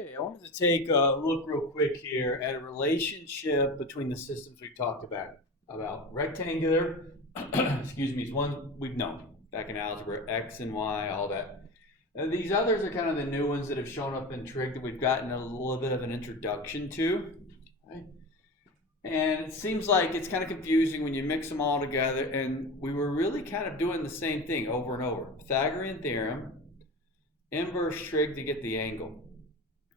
Okay, I wanted to take a look real quick here at a relationship between the systems we talked about rectangular, excuse me, is one we've known back in algebra, x and y, all that. And these others are kind of the new ones that have shown up in trig that we've gotten a little bit of an introduction to. Right? And it seems like it's kind of confusing when you mix them all together, and we were really kind of doing the same thing over and over. Pythagorean theorem, inverse trig to get the angle.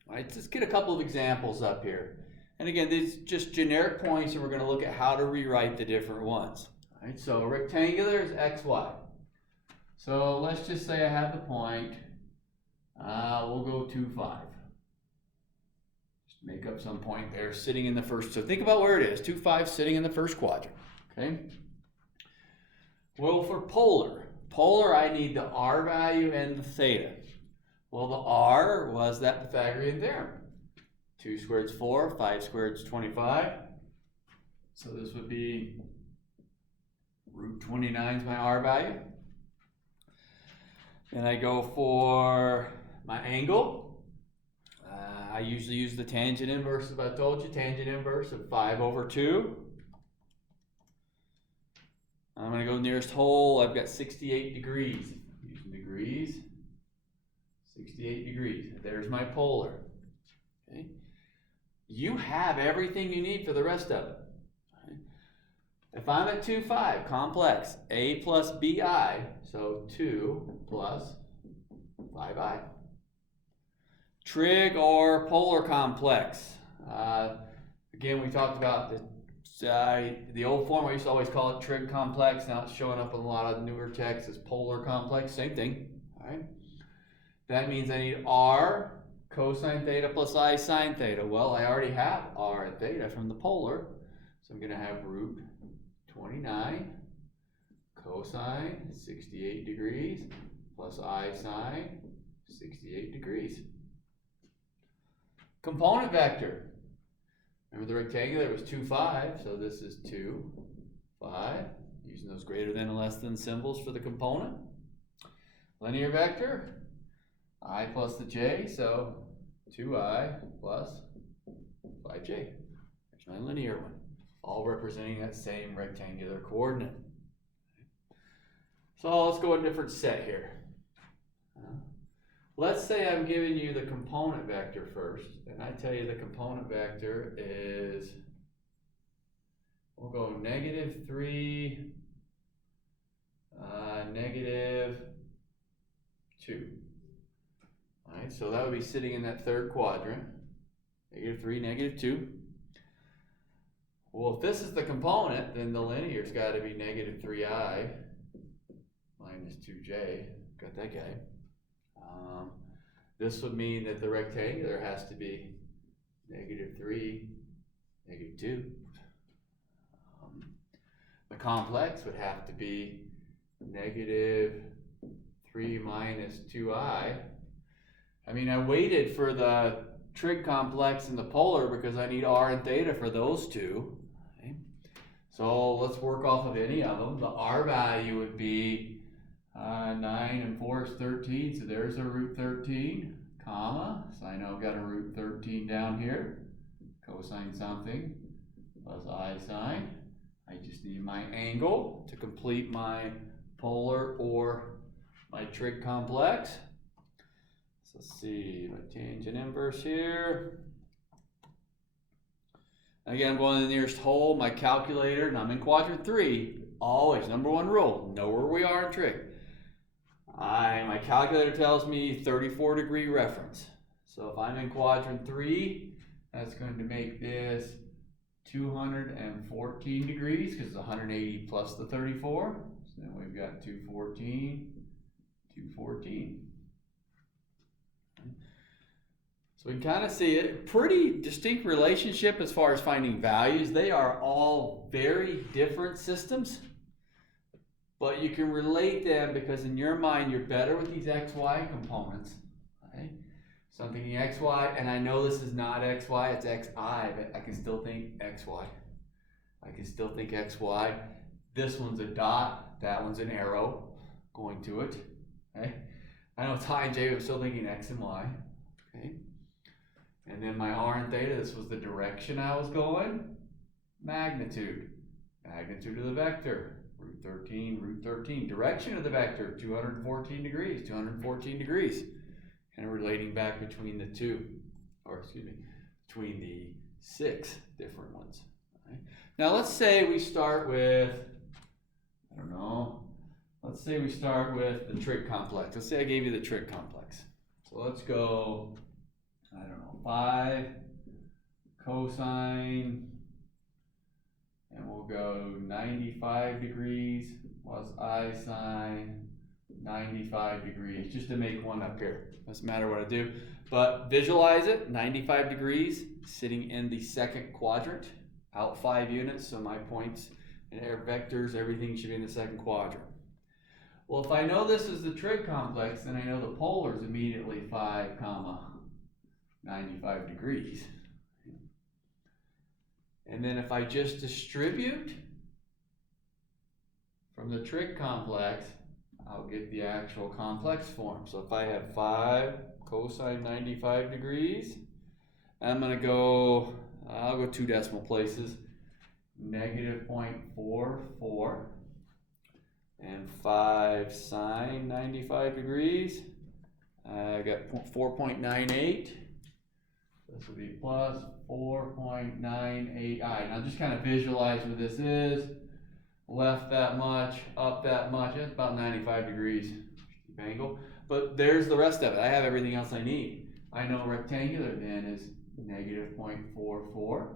All right, let's get a couple of examples up here. And again, these are just generic points, and we're going to look at how to rewrite the different ones. All right, so rectangular is x, y. So let's just say I have the point. We'll go 2, 5. Just make up some point there sitting in the first. So think about where it is. 2, 5 sitting in the first quadrant. Okay. Well, for polar I need the r value and the theta. Well, the r was that Pythagorean theorem. 2 squared is 4, 5 squared is 25. So this would be root 29 is my r value. Then I go for my angle. I usually use the tangent inverse, as I told you, tangent inverse of 5 over 2. I'm going to go nearest whole. I've got 68 degrees. Using degrees. 68 degrees. There's my polar. Okay. You have everything you need for the rest of it. Right. If I'm at 2, 5, complex, a plus bi, so 2 plus 5i. Trig or polar complex. Again, we talked about the old form. I used to always call it trig complex. Now it's showing up in a lot of newer texts as polar complex. Same thing. All right. That means I need r cosine theta plus I sine theta. Well, I already have r and theta from the polar. So I'm going to have root 29 cosine 68 degrees plus I sine 68 degrees. Component vector. Remember the rectangular was 2, 5. So this is 2, 5. Using those greater than and less than symbols for the component. Linear vector. I plus the j, so 2i plus 5j. There's my linear one, all representing that same rectangular coordinate. So let's go a different set here. Let's say I'm giving you the component vector first, and I tell you the component vector is, we'll go negative 3, negative 2. All right, so that would be sitting in that third quadrant. Negative 3, negative 2. Well, if this is the component, then the linear's got to be negative 3i minus 2j. Got that guy. This would mean that the rectangular has to be negative 3, negative 2. The complex would have to be negative 3 minus 2i. I mean, I waited for the trig complex and the polar because I need r and theta for those two. Okay. So let's work off of any of them. The r value would be 9 and 4 is 13, so there's a root 13, comma. So I know I've got a root 13 down here. Cosine something plus I sine. I just need my angle to complete my polar or my trig complex. So let's see, my tangent inverse here. Again, I'm going to the nearest whole, my calculator, and I'm in quadrant 3. Always, number one rule, know where we are in trig. My calculator tells me 34-degree reference. So if I'm in quadrant 3, that's going to make this 214 degrees because it's 180 plus the 34. So then we've got 214, 214. So we can kind of see a pretty distinct relationship as far as finding values. They are all very different systems, but you can relate them because in your mind you're better with these xy components. Right? So I'm thinking xy, and I know this is not xy, it's xi, but I can still think xy. I can still think xy. This one's a dot, that one's an arrow going to it. Okay? I know it's I and j, but I'm still thinking x and y. Okay? then my r and theta, this was the direction I was going. Magnitude. Magnitude of the vector. Root 13, root 13. Direction of the vector, 214 degrees, 214 degrees. And relating back between the two, or excuse me, between the 6 different ones. Right? Now let's say we start with, I don't know, let's say we start with the trig complex. Let's say I gave you the trig complex. So let's go, I don't know, 5 cosine, and we'll go 95 degrees plus I sine 95 degrees, just to make one up here. Doesn't matter what I do, but visualize it, 95 degrees, sitting in the second quadrant, out 5 units, so my points and vectors, everything should be in the second quadrant. Well, if I know this is the trig complex, then I know the polar is immediately 5 comma 95 degrees. And then if I just distribute from the trig complex, I'll get the actual complex form. So if I have 5 cosine 95 degrees, I'm going to go, I'll go 2 decimal places, negative 0.44, and 5 sine 95 degrees, I got 4.98. This will be plus 4.98i. Now just kind of visualize what this is. Left that much, up that much. That's about 95 degrees angle. But there's the rest of it. I have everything else I need. I know rectangular then is negative 0.44,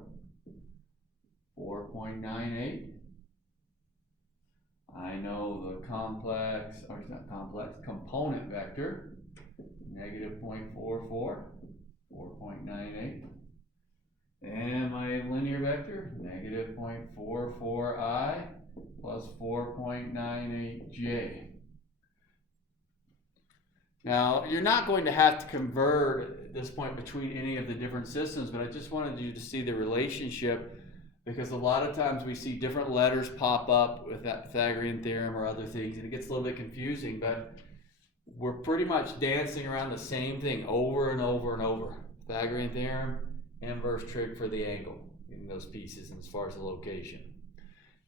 4.98. I know the complex, or it's not complex, component vector, negative 0.44. 4.98, and my linear vector, negative 0.44i plus 4.98j. Now, you're not going to have to convert at this point between any of the different systems, but I just wanted you to see the relationship, because a lot of times we see different letters pop up with that Pythagorean theorem or other things, and it gets a little bit confusing, but we're pretty much dancing around the same thing over and over and over. Pythagorean theorem, inverse trig for the angle in those pieces, and as far as the location.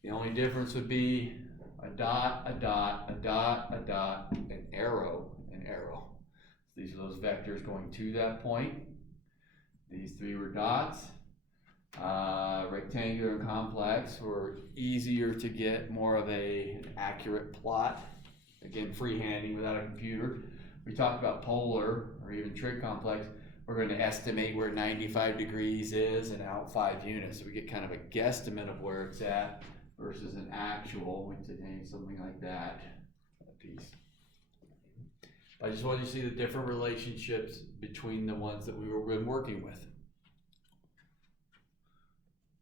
The only difference would be a dot, a dot, a dot, a dot, an arrow, an arrow. These are those vectors going to that point. These 3 were dots. Rectangular and complex were easier to get more of an accurate plot. Again, freehanding without a computer. We talked about polar or even trig complex. We're going to estimate where 95 degrees is and out 5 units. So we get kind of a guesstimate of where it's at versus an actual, which is something like that piece. I just wanted you to see the different relationships between the ones that we were working with.